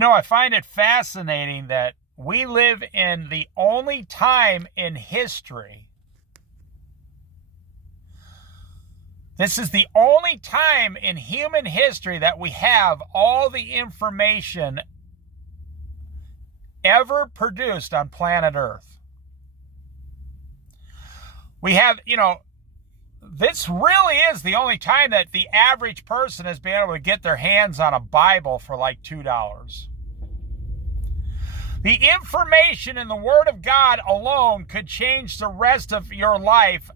I find it fascinating that we live in the only time in history. This is the only time in human history that we have all the information ever produced on planet Earth. We have, this really is the only time that the average person has been able to get their hands on a Bible for like $2. The information in the Word of God alone could change the rest of your life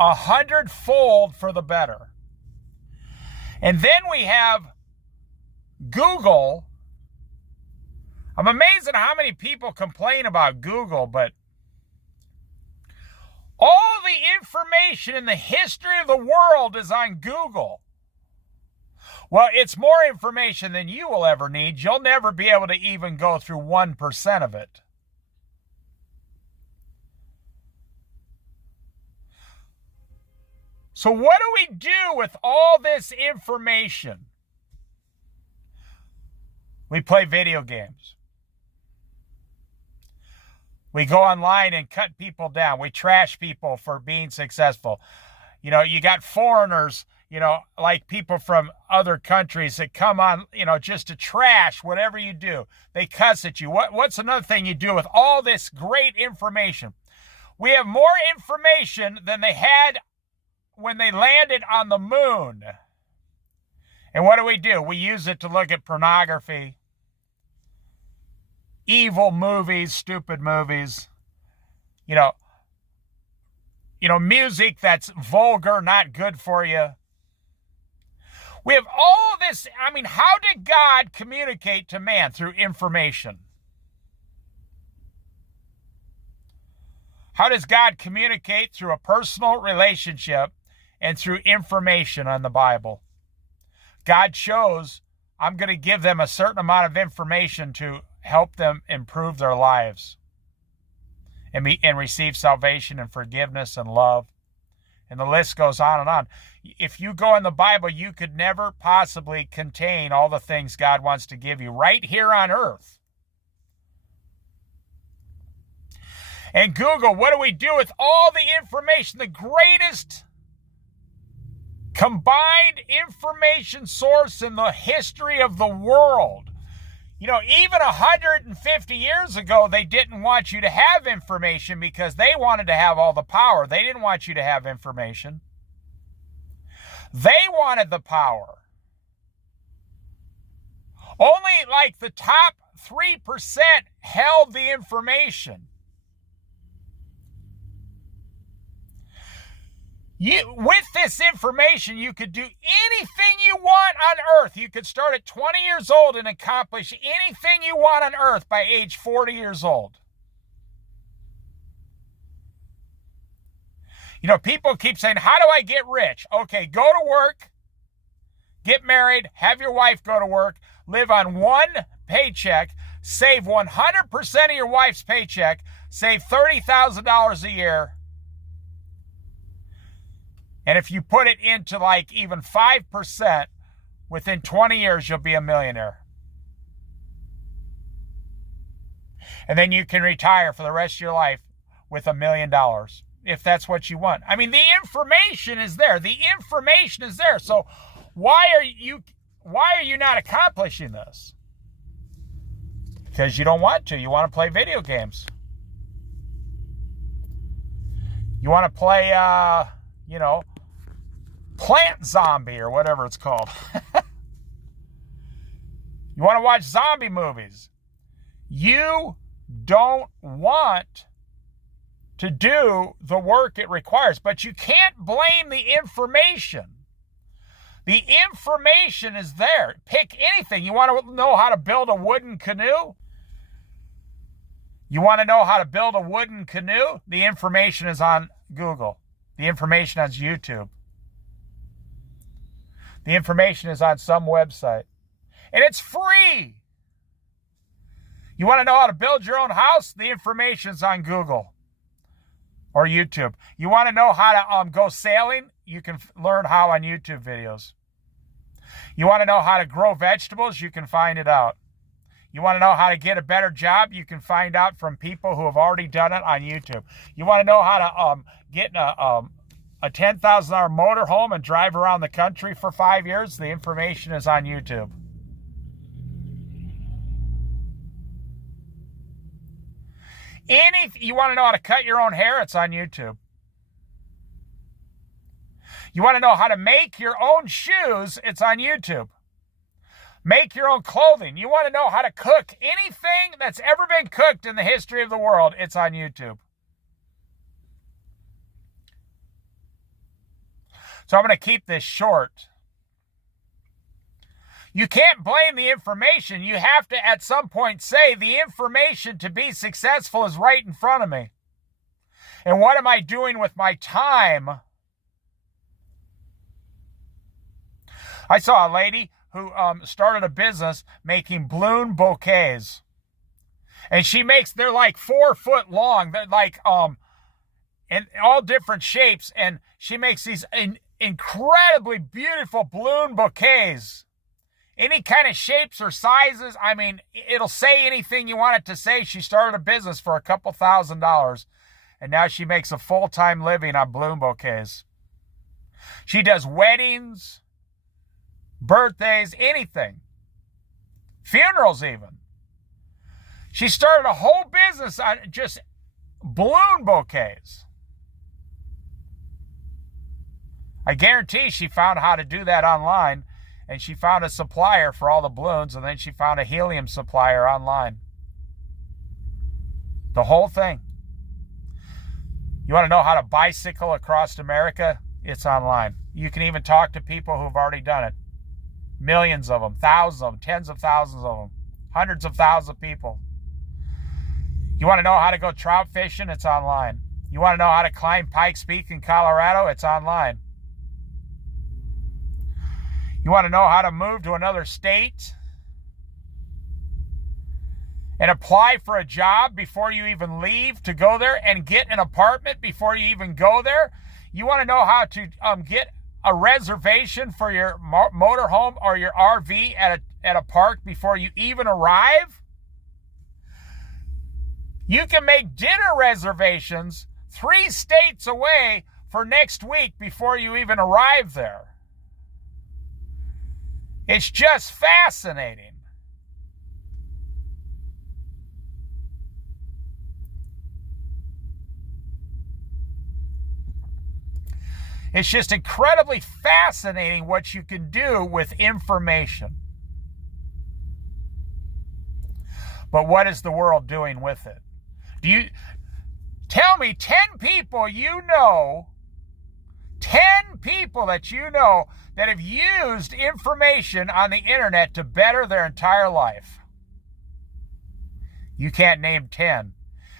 100-fold for the better. And then we have Google. I'm amazed at how many people complain about Google, but all the information in the history of the world is on Google. Well, it's more information than you will ever need. You'll never be able to even go through 1% of it. So what do we do with all this information? We play video games. We go online and cut people down. We trash people for being successful. You got foreigners, like people from other countries that come on, just to trash whatever you do. They cuss at you. What's another thing you do with all this great information? We have more information than they had when they landed on the moon. And what do? We use it to look at pornography, evil movies, stupid movies, music that's vulgar, not good for you. We have all this. How did God communicate to man? Through information. How does God communicate? Through a personal relationship and through information on the Bible. God chose, I'm going to give them a certain amount of information to help them improve their lives and receive salvation and forgiveness and love. And the list goes on and on. If you go in the Bible, you could never possibly contain all the things God wants to give you right here on earth. And Google, what do we do with all the information? The greatest combined information source in the history of the world. Even 150 years ago, they didn't want you to have information because they wanted to have all the power. They didn't want you to have information. They wanted the power. Only like the top 3% held the information. With this information, you could do anything you want on earth. You could start at 20 years old and accomplish anything you want on earth by age 40 years old. People keep saying, how do I get rich? Okay, go to work, get married, have your wife go to work, live on one paycheck, save 100% of your wife's paycheck, save $30,000 a year. And if you put it into like even 5%, within 20 years, you'll be a millionaire. And then you can retire for the rest of your life with $1 million, if that's what you want. The information is there. The information is there. So why are you not accomplishing this? Because you don't want to. You want to play video games. You want to play, Plant Zombie or whatever it's called. You want to watch zombie movies. You don't want to do the work it requires, but you can't blame the information. The information is there. Pick anything. You want to know how to build a wooden canoe? You want to know how to build a wooden canoe? The information is on Google. The information is on YouTube. The information is on some website. And it's free. You want to know how to build your own house? The information's on Google or YouTube. You want to know how to go sailing? You can learn how on YouTube videos. You want to know how to grow vegetables? You can find it out. You want to know how to get a better job? You can find out from people who have already done it on YouTube. You want to know how to get in a $10,000 motorhome and drive around the country for 5 years? The information is on YouTube. You want to know how to cut your own hair? It's on YouTube. You want to know how to make your own shoes? It's on YouTube. Make your own clothing. You want to know how to cook anything that's ever been cooked in the history of the world? It's on YouTube. So I'm going to keep this short. You can't blame the information. You have to, at some point, say the information to be successful is right in front of me. And what am I doing with my time? I saw a lady who started a business making balloon bouquets. And they're like 4 foot long. They're like in all different shapes. And she makes these incredibly beautiful balloon bouquets. Any kind of shapes or sizes. I mean, it'll say anything you want it to say. She started a business for a couple $1,000s. And now she makes a full-time living on balloon bouquets. She does weddings, birthdays, anything. Funerals even. She started a whole business on just balloon bouquets. I guarantee she found how to do that online, and she found a supplier for all the balloons, and then she found a helium supplier online. The whole thing. You want to know how to bicycle across America? It's online. You can even talk to people who've already done it. Millions of them, thousands of them, tens of thousands of them, hundreds of thousands of people. You want to know how to go trout fishing? It's online. You want to know how to climb Pikes Peak in Colorado? It's online. You want to know how to move to another state and apply for a job before you even leave to go there and get an apartment before you even go there? You want to know how to get a reservation for your motorhome or your RV at a park before you even arrive? You can make dinner reservations 3 states away for next week before you even arrive there. It's just fascinating. It's just incredibly fascinating what you can do with information. But what is the world doing with it? Tell me 10 people you know, 10 people that you know that have used information on the internet to better their entire life. You can't name 10.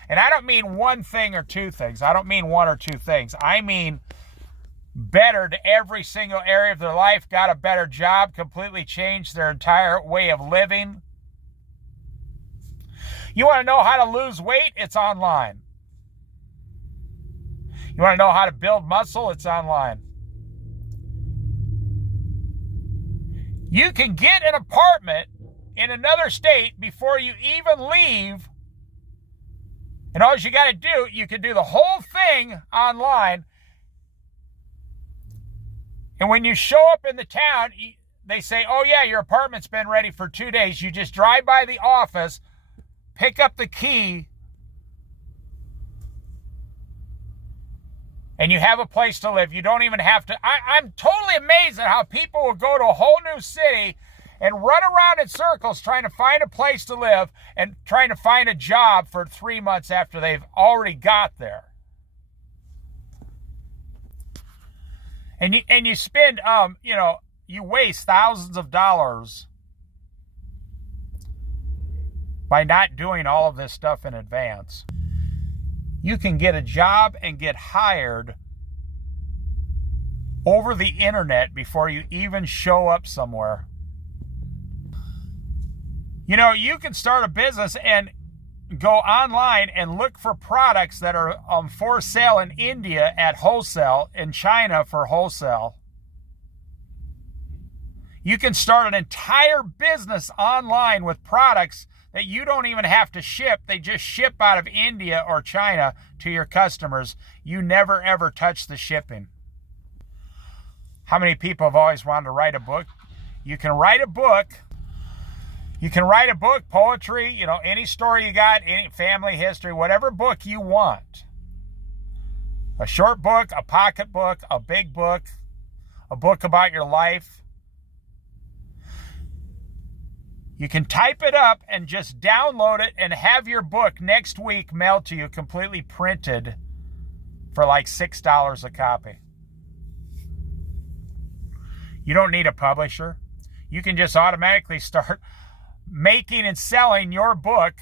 And I don't mean one thing or two things. I don't mean one or two things. I mean bettered every single area of their life, got a better job, completely changed their entire way of living. You want to know how to lose weight? It's online. You want to know how to build muscle? It's online. You can get an apartment in another state before you even leave. And all you got to do, you can do the whole thing online. And when you show up in the town, they say, oh yeah, your apartment's been ready for 2 days. You just drive by the office, pick up the key, and you have a place to live. You don't even have to. I'm totally amazed at how people will go to a whole new city and run around in circles trying to find a place to live and trying to find a job for 3 months after they've already got there. And you spend, you waste thousands of dollars by not doing all of this stuff in advance. You can get a job and get hired over the internet before you even show up somewhere. You can start a business and go online and look for products that are for sale in India at wholesale, in China for wholesale. You can start an entire business online with products that you don't even have to ship. They just ship out of India or China to your customers. You never, ever touch the shipping. How many people have always wanted to write a book? You can write a book. You can write a book, poetry, any story you got, any family history, whatever book you want. A short book, a pocket book, a big book, a book about your life. You can type it up and just download it and have your book next week mailed to you completely printed for like $6 a copy. You don't need a publisher. You can just automatically start making and selling your book,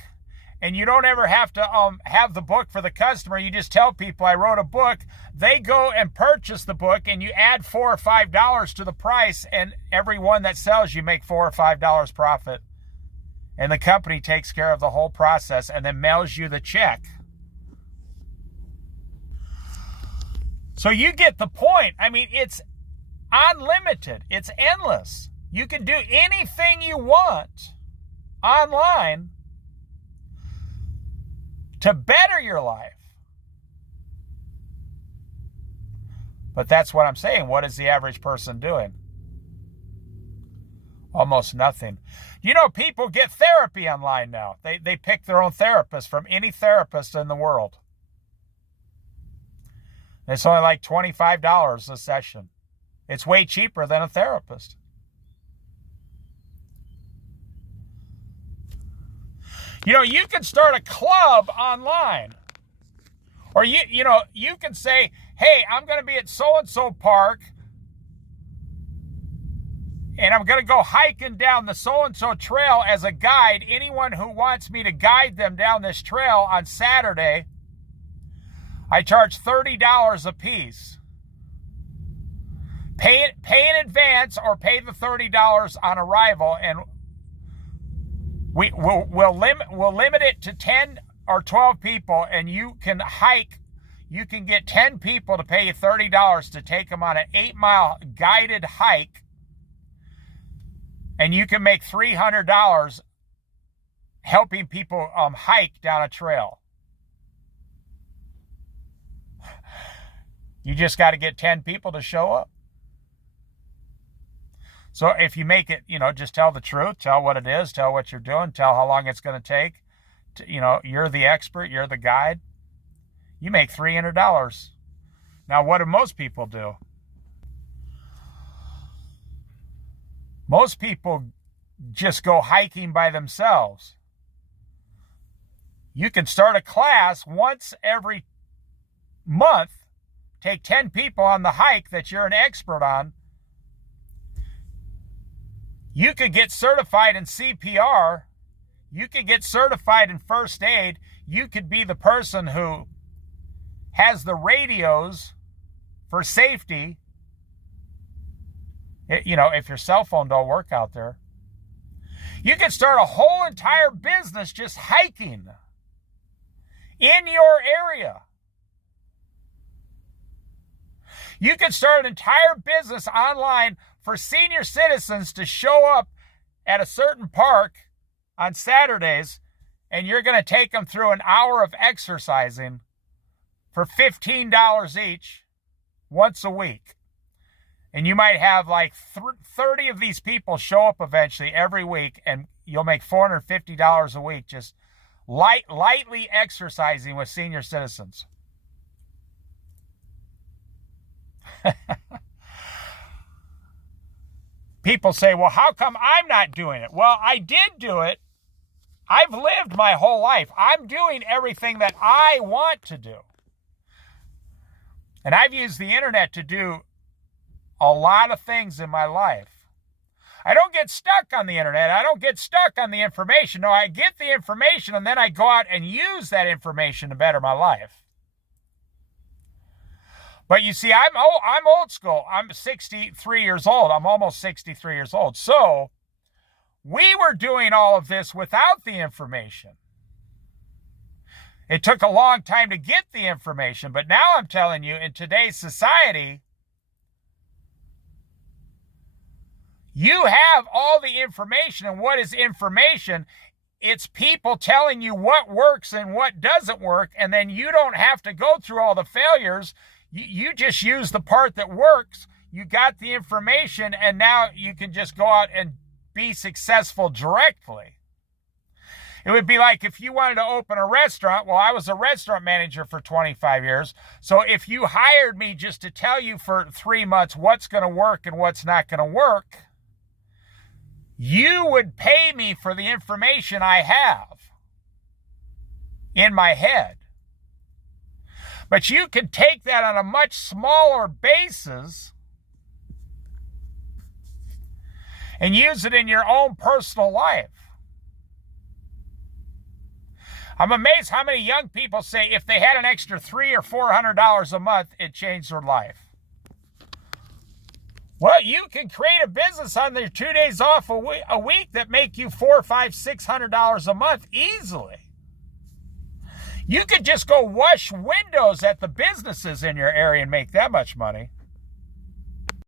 and you don't ever have to have the book for the customer. You just tell people, I wrote a book. They go and purchase the book, and you add $4 or $5 to the price, and every one that sells, you make $4 or $5 profit. And the company takes care of the whole process and then mails you the check. So you get the point. I mean, it's unlimited. It's endless. You can do anything you want online to better your life. But that's what I'm saying. What is the average person doing? Almost nothing. People get therapy online now. They pick their own therapist from any therapist in the world. It's only like $25 a session. It's way cheaper than a therapist. You can start a club online. Or you can say, hey, I'm going to be at so-and-so park, and I'm going to go hiking down the so-and-so trail as a guide. Anyone who wants me to guide them down this trail on Saturday, I charge $30 a piece. Pay in advance or pay the $30 on arrival, and we'll limit it to 10 or 12 people, and you can hike. You can get 10 people to pay you $30 to take them on an 8-mile guided hike, and you can make $300 helping people hike down a trail. You just got to get 10 people to show up. So if you make it, just tell the truth, tell what it is, tell what you're doing, tell how long it's going to take. You're the expert, you're the guide. You make $300. Now, what do most people do? Most people just go hiking by themselves. You can start a class once every month, take 10 people on the hike that you're an expert on. You could get certified in CPR. You could get certified in first aid. You could be the person who has the radios for safety. If your cell phone don't work out there. You could start a whole entire business just hiking in your area. You could start an entire business online for senior citizens to show up at a certain park on Saturdays, and you're going to take them through an hour of exercising for $15 each once a week. And you might have like 30 of these people show up eventually every week, and you'll make $450 a week just lightly exercising with senior citizens. People say, well, how come I'm not doing it? Well, I did do it. I've lived my whole life. I'm doing everything that I want to do. And I've used the internet to do a lot of things in my life. I don't get stuck on the internet. I don't get stuck on the information. No, I get the information, and then I go out and use that information to better my life. But you see, I'm old school. I'm 63 years old. I'm almost 63 years old. So we were doing all of this without the information. It took a long time to get the information, but now I'm telling you, in today's society, You have all the information, and what is information? It's people telling you what works and what doesn't work, and then you don't have to go through all the failures. You just use the part that works. You got the information, and now you can just go out and be successful directly. It would be like if you wanted to open a restaurant. Well, I was a restaurant manager for 25 years. So if you hired me just to tell you for 3 months what's going to work and what's not going to work, you would pay me for the information I have in my head. But you can take that on a much smaller basis and use it in your own personal life. I'm amazed how many young people say if they had an extra $300 or $400 a month, it changed their life. Well, you can create a business on their 2 days off a week that make you $400, $500, $600 a month easily. You could just go wash windows at the businesses in your area and make that much money.